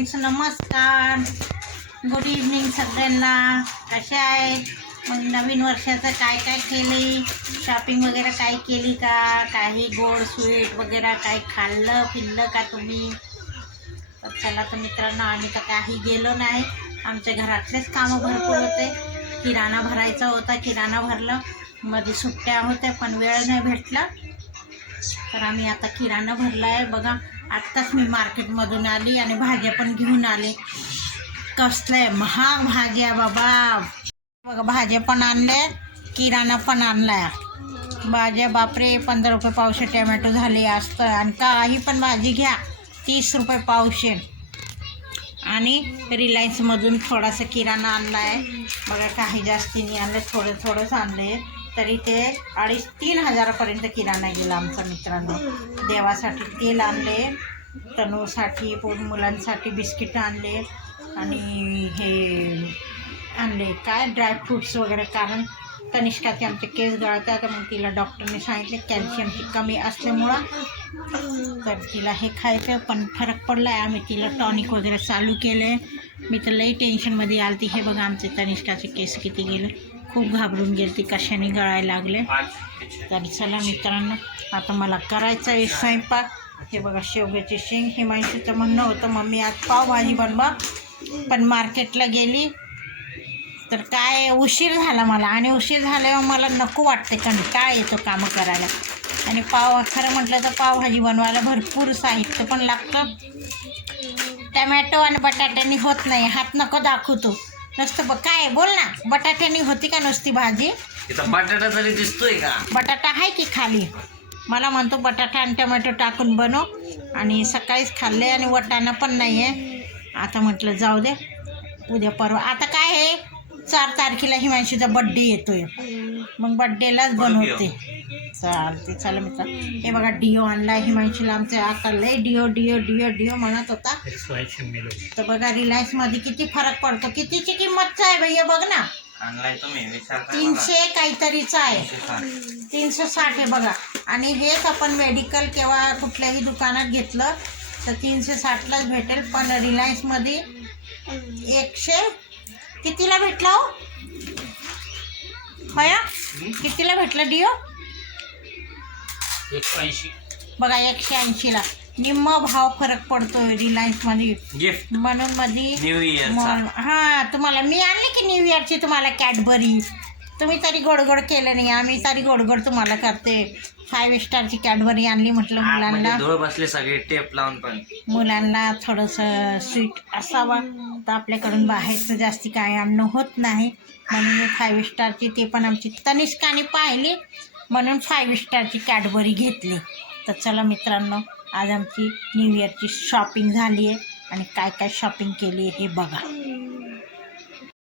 Friends नमस्कार. Good evening सगळ्यांना. कशा आहेत? मग नवीन वर्षाचं काय काय केले? शॉपिंग वगैरे काय केली का? काही गोड स्वीट वगैरे काय खाल्लं पिल्लं का तुम्ही? तर चला तर मित्रांनो आम्ही तर काही गेलो नाही. आमच्या घरातलेच कामं भरपूर होते. किराणा भरायचा होता किराणा भरलं. मध्ये सुट्ट्या होत्या पण वेळ नाही भेटला. तर आम्ही आता किराणा भरला आहे. बघा आत्ताच मी मार्केटमधून आली आणि भाज्या पण घेऊन आले. कसलं आहे महाग भाज्या बाबा. बघा भाज्या पण आणल्या किराणा पण आणलाय. भाज्या बापरे पंधरा रुपये पावशे टॅमॅटो झाले असतं. आणि काही पण भाजी घ्या तीस रुपये पावशे. आणि रिलायन्समधून थोडासा किराणा आणला आहे बघा काही जास्ती नाही आणलं थोडं थोडंच आणलं. आहे तरी ते अडीच तीन हजारापर्यंत किराणा गेला आमचा मित्रांनो. देवासाठी तेल आणले तनूसाठी पूर्ण मुलांसाठी बिस्किट आणले आणि हे आणले. काय ड्रायफ्रूट्स वगैरे कारण तनिष्काचे आमचे केस गळतात तर मग तिला डॉक्टरने सांगितले कॅल्शियमची कमी असल्यामुळं तर तिला हे खायचं पण फरक पडला आहे आम्ही तिला टॉनिक वगैरे चालू केलं. मी तर लई टेन्शनमध्ये आलती. हे बघा आमचे तनिष्काचे केस किती गेले. खूप घाबरून गेली ती कशाने गळायला लागले. तर चला मित्रांनो आता मला करायचं आहे स्वयंपाक. हे बघा शेवग्याची शेंग हे माहितीचं म्हणणं होतं मम्मी आज पावभाजी बनवा. पण मार्केटला गेली. तर काय उशीर झाला मला. आणि उशीर झाल्यावर मला नको वाटते कंटाळ येतो कामं करायला. आणि पाव खरं म्हटलं तर पावभाजी बनवायला भरपूर साहित्य पण लागतं. टमॅटो आणि बटाट्याने होत नाही. हात नको दाखवतो नुसतं ब काय बोल ना. बटाट्याने होती का नुसती भाजी? इथं बटाटा तरी दिसतोय का? बटाटा आहे की खाली? मला म्हणतो बटाटा आणि टमॅटो टाकून बनव. आणि सकाळीच खाल्ले आणि वटाणं पण नाही आहे आता म्हटलं जाऊ दे. उद्या परवा आता काय आहे? चार तारखेला हिमांशीचा बड्डे येतोय. मग बड्डेलाच बनवते. चालते चला मित्र. हे बघा डिओ आणला हिमांशीला आमच्या आता लय डिओ डिओ डिओ डिओ म्हणत होता. तर बघा रिलायन्समध्ये किती फरक पडतो. कितीची किंमतचा आहे भैया बघ ना. तीनशे काहीतरीचा आहे तीनशे साठ. तीनशे साठ आहे बघा. आणि हेच आपण मेडिकल किंवा कुठल्याही दुकानात घेतलं तर तीनशे साठलाच भेटेल. पण रिलायन्समध्ये एकशे कितीला भेटला हो? होया कितीला भेटलं डिओ? एकशे ऐंशी. बघा एकशे ऐंशीला. निम्म भाव फरक पडतोय रिलायन्समध्ये गिफ्ट म्हणून मध्ये न्यू इयर हा तुम्हाला मी आणली की न्यू इयरची तुम्हाला कॅडबरी. तुम्ही तरी गोड गोड केलं नाही. आम्ही तरी गोड गोड तुम्हाला करते. फाईव्ह स्टारची कॅडबरी आणली म्हटलं मुलांना. धूळ बसले सगळे टेप लावून पण. मुलांना थोडंसं स्वीट असावा. तर आपल्याकडून बाहेरचं जास्ती काय आणणं होत नाही. म्हणून फाईव्ह स्टारची ते पण आमची तनिष्काने पाहिली. म्हणून फाईव्ह स्टारची कॅडबरी घेतली. तर चला मित्रांनो आज आमची न्यू इयरची शॉपिंग झाली आहे आणि काय काय शॉपिंग केली आहे हे बघा.